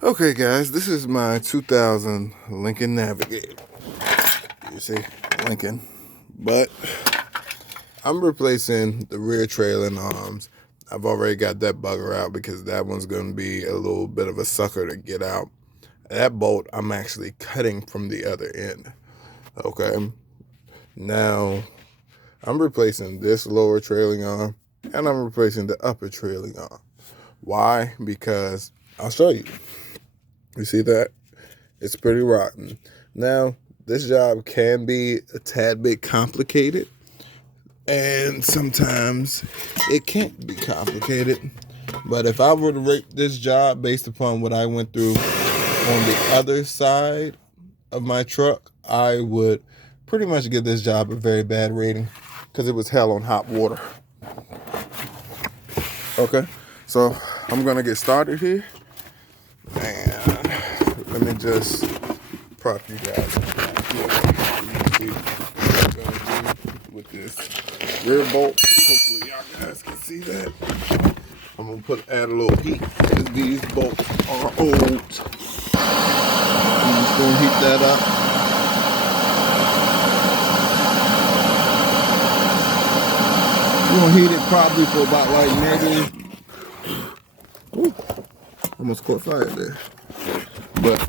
Okay, guys, this is my 2000 Lincoln Navigator. You see, Lincoln. But I'm replacing the rear trailing arms. I've already got that bugger out because that one's going to be a little bit of a sucker to get out. That bolt, I'm actually cutting from the other end. Okay. Now, I'm replacing this lower trailing arm, and I'm replacing the upper trailing arm. Why? Because I'll show you. You see that? It's pretty rotten. Now, this job can be a tad bit complicated, and sometimes it can't be complicated. But if I were to rate this job based upon what I went through on the other side of my truck, I would pretty much give this job a very bad rating because it was hell on hot water. Okay, so I'm going to get started here. And let me just prop you guys here. See what I'm gonna do with this rear bolt. Hopefully y'all guys can see that. I'm gonna add a little heat because these bolts are old. I'm just gonna heat that up. I'm gonna heat it probably for about like maybe. Ooh, almost caught fire there. But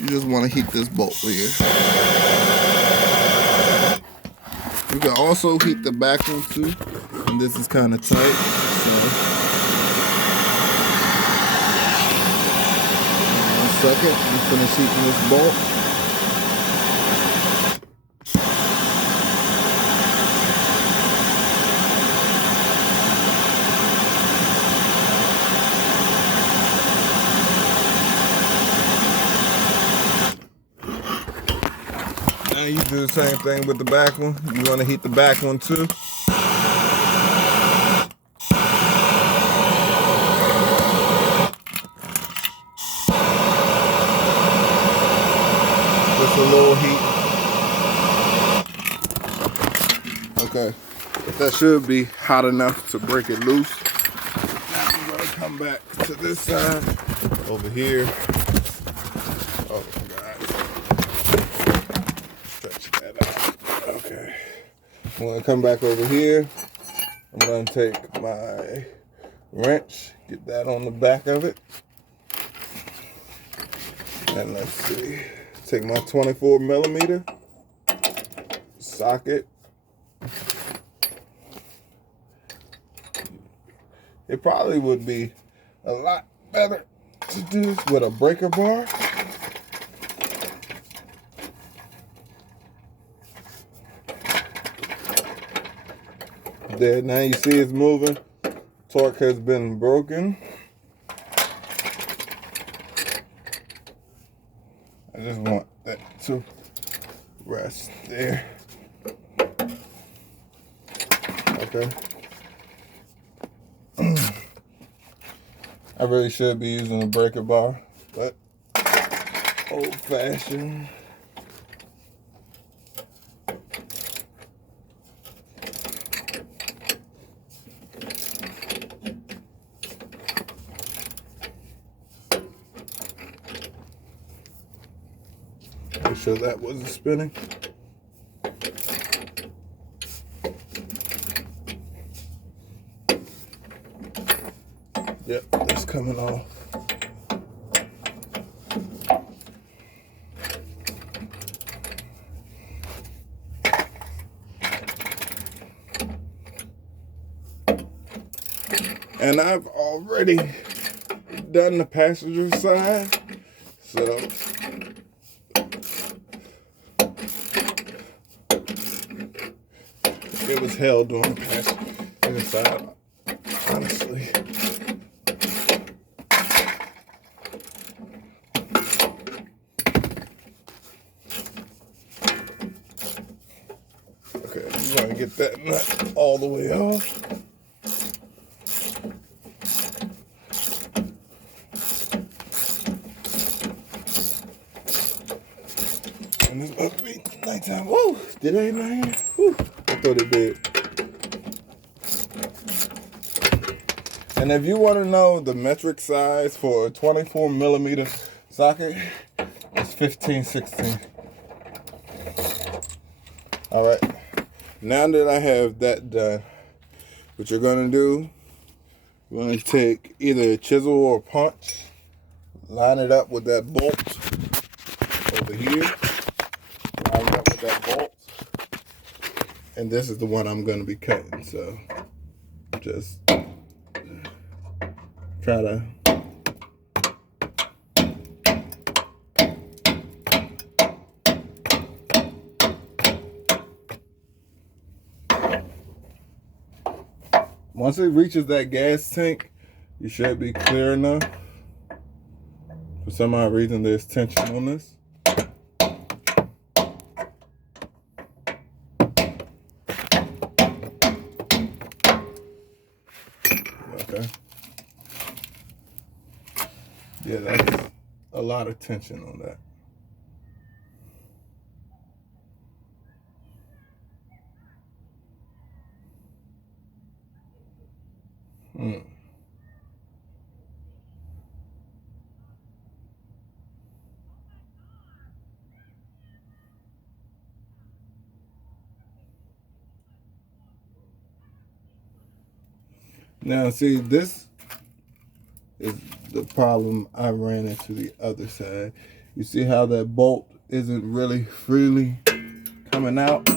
you just want to heat this bolt here. You can also heat the back one too, and this is kind of tight. So, 1 second, I'm finished heating this bolt. Now you do the same thing with the back one. You want to heat the back one too. Just a little heat. Okay, that should be hot enough to break it loose. Now I'm gonna come back to this side over here. Oh my God. Stretch that out. Okay. I'm gonna come back over here. I'm gonna take my wrench, get that on the back of it. And let's see. Take my 24 millimeter socket. It probably would be a lot better to do this with a breaker bar. There, now you see it's moving. Torque has been broken. I just want that to rest there. Okay. I really should be using a breaker bar, but old fashioned. Make sure that wasn't spinning. Yep, that's coming off. And I've already done the passenger side, so it was hell doing the passenger side, honestly. Okay, you want to get that nut all the way off. And it's about to be nighttime. Whoa! Did I hit my hand? Whew. I thought it did. And if you want to know the metric size for a 24 millimeter socket, it's 15/16. All right. Now that I have that done, what you're going to do, you're going to take either a chisel or a punch, line it up with that bolt over here, line it up with that bolt, and this is the one I'm going to be cutting. So just try to once it reaches that gas tank, you should be clear enough. For some odd reason, there's tension on this. Okay. Yeah, that's a lot of tension on that. Now, see, this is the problem I ran into the other side. You see how that bolt isn't really freely coming out?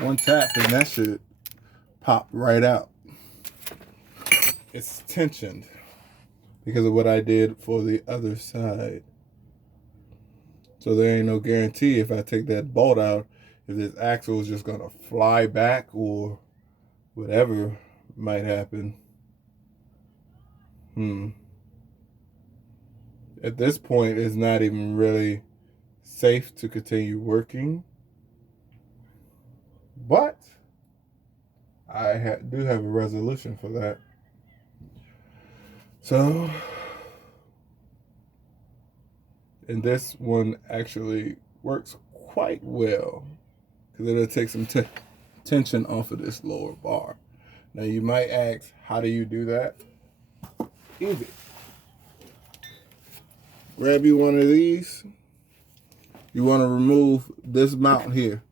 One tap and that should pop right out. It's tensioned because of what I did for the other side. So there ain't no guarantee if I take that bolt out, if this axle is just gonna fly back or whatever might happen. At this point, it's not even really safe to continue working. But I do have a resolution for that. So, and this one actually works quite well because it'll take some tension off of this lower bar. Now you might ask, how do you do that? Easy. Grab you one of these. You want to remove this mount here.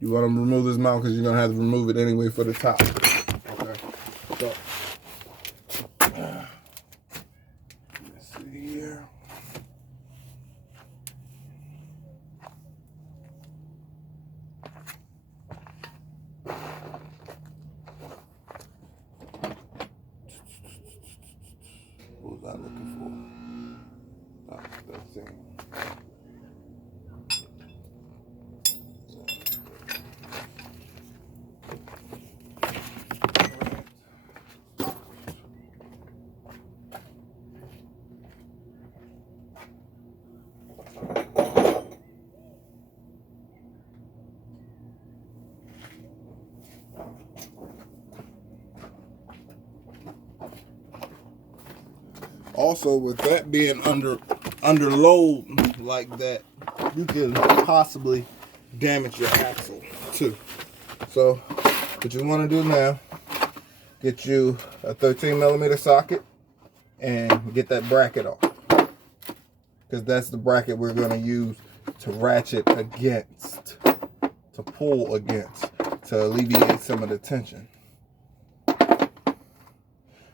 You want to remove this mount because you're going to have to remove it anyway for the top. Okay. So, let's see here. What was I looking for? Oh, that's it. Also, with that being under load like that, you can possibly damage your axle too. So, what you want to do now, get you a 13 millimeter socket and get that bracket off, because that's the bracket we're going to use to ratchet against, to pull against, to alleviate some of the tension.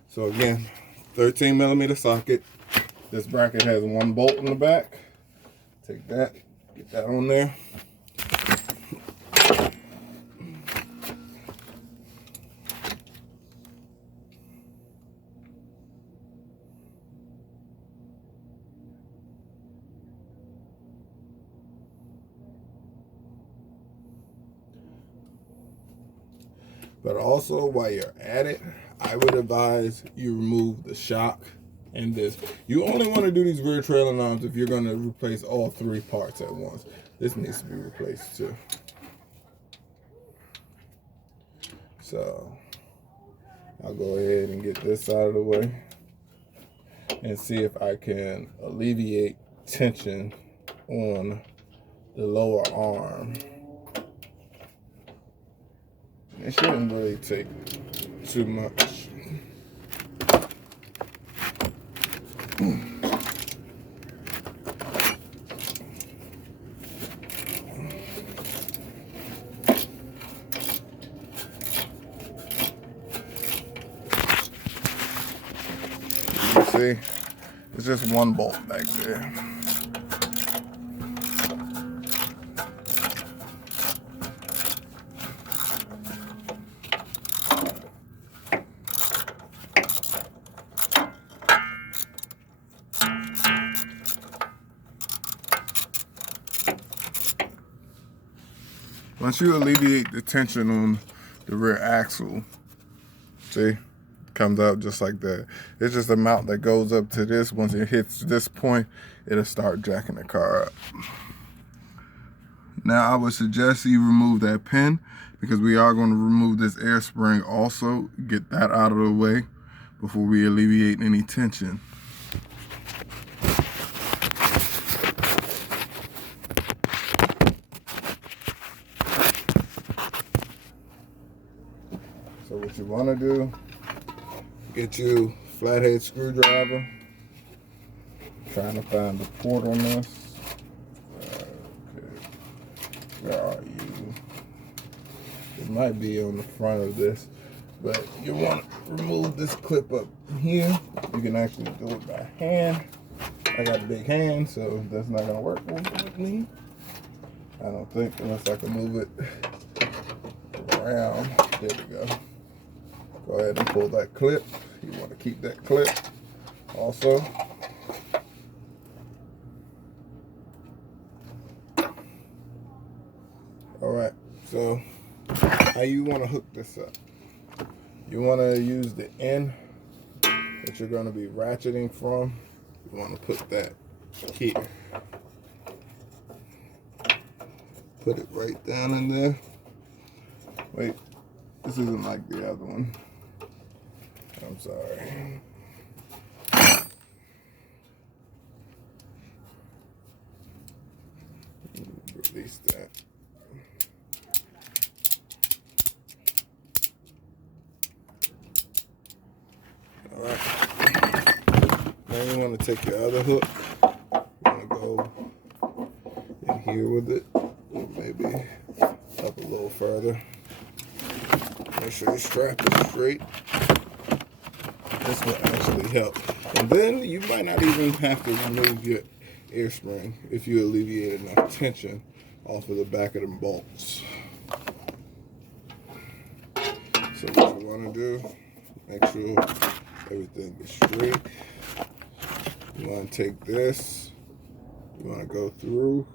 So again, 13 millimeter socket. This bracket has one bolt in the back. Take that, get that on there. But also, while you're at it, I would advise you remove the shock and this. You only want to do these rear trailing arms if you're going to replace all three parts at once. This needs to be replaced too. So I'll go ahead and get this out of the way and see if I can alleviate tension on the lower arm. It shouldn't really take too much. You see, it's just one bolt back there. Once you alleviate the tension on the rear axle, see, comes out just like that. It's just a mount that goes up to this. Once it hits this point, it'll start jacking the car up. Now I would suggest you remove that pin, because we are going to remove this air spring also. Get that out of the way before we alleviate any tension. So what you want to do, get you a flathead screwdriver. Trying to find the port on this. Okay, where are you? It might be on the front of this, but you want to remove this clip up here. You can actually do it by hand. I got a big hand, so that's not gonna work with me. I don't think, unless I can move it around. There we go. Go ahead and pull that clip. You want to keep that clip also. All right, so how you want to hook this up? You want to use the end that you're going to be ratcheting from. You want to put that here. Put it right down in there. Wait, this isn't like the other one. I'm sorry. Release that. All right. Now you want to take your other hook. You want to go in here with it. Maybe up a little further. Make sure your strap is straight. This will actually help. And then you might not even have to remove your air spring if you alleviate enough tension off of the back of them bolts. So what you want to do, make sure everything is straight. You want to take this, you want to go through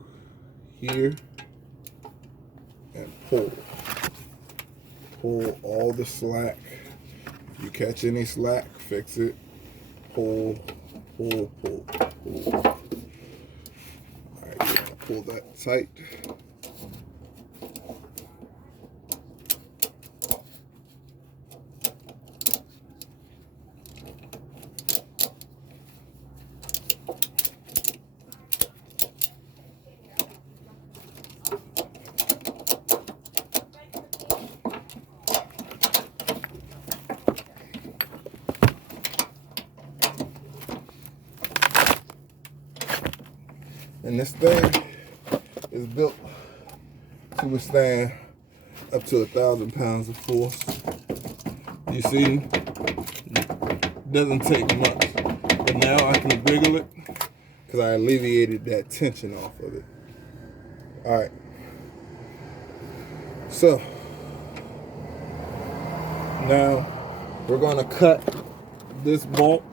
here and pull. Pull all the slack. If you catch any slack, fix it. Pull, pull, pull, pull. All right, you want to pull that tight. And this thing is built to withstand up to 1,000 pounds of force. You see, it doesn't take much. But now I can wiggle it because I alleviated that tension off of it. All right. So now we're going to cut this bolt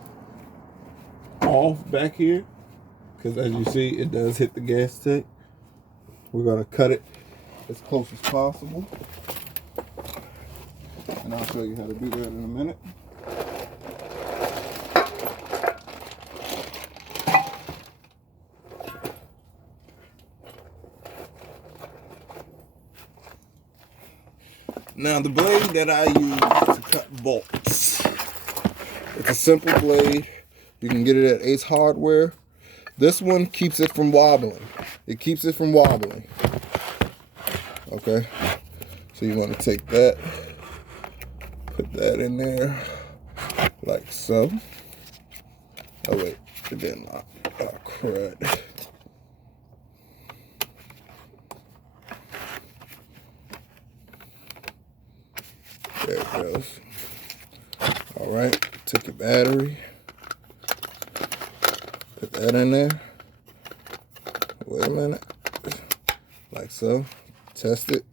off back here. Because as you see, it does hit the gas tank. We're going to cut it as close as possible. And I'll show you how to do that in a minute. Now the blade that I use to cut bolts, it's a simple blade. You can get it at Ace Hardware. This one keeps it from wobbling. It keeps it from wobbling. Okay, so you want to take that, put that in there, like so. Oh wait, it didn't lock. Oh crud. There it goes. All right, take your battery, put that in there. Wait a minute, like so. Test it,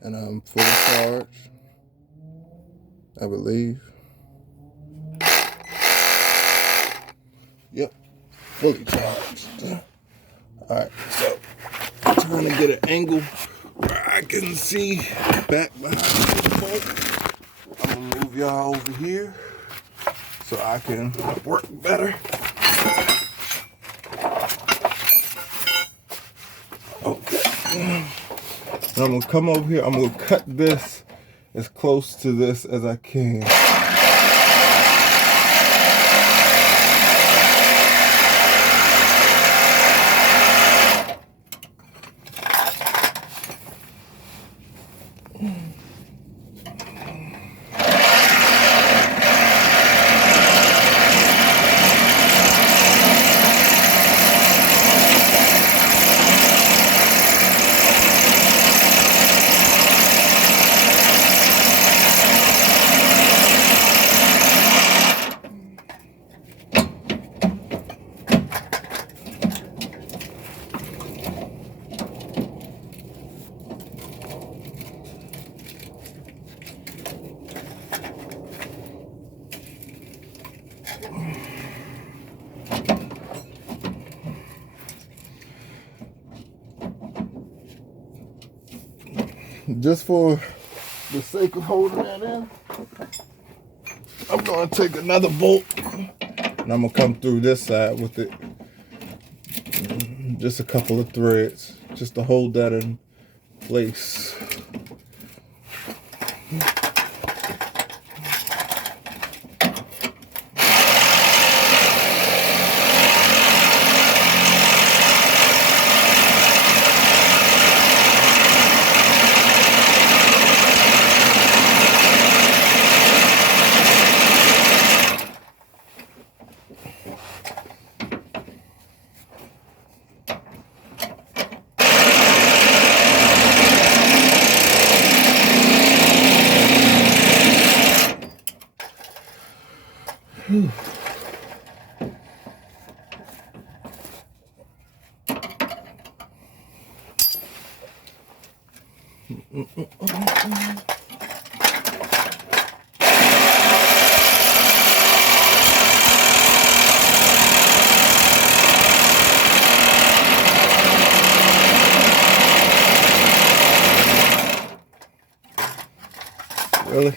and I'm fully charged, I believe. Yep, fully charged. All right, so I'm trying to get an angle where I can see back behind the bolt. I'm gonna move y'all over here so I can work better. Okay. And I'm gonna come over here. I'm gonna cut this as close to this as I can. Just for the sake of holding that in, I'm gonna take another bolt and I'm gonna come through this side with it. Just a couple of threads, just to hold that in place. Really?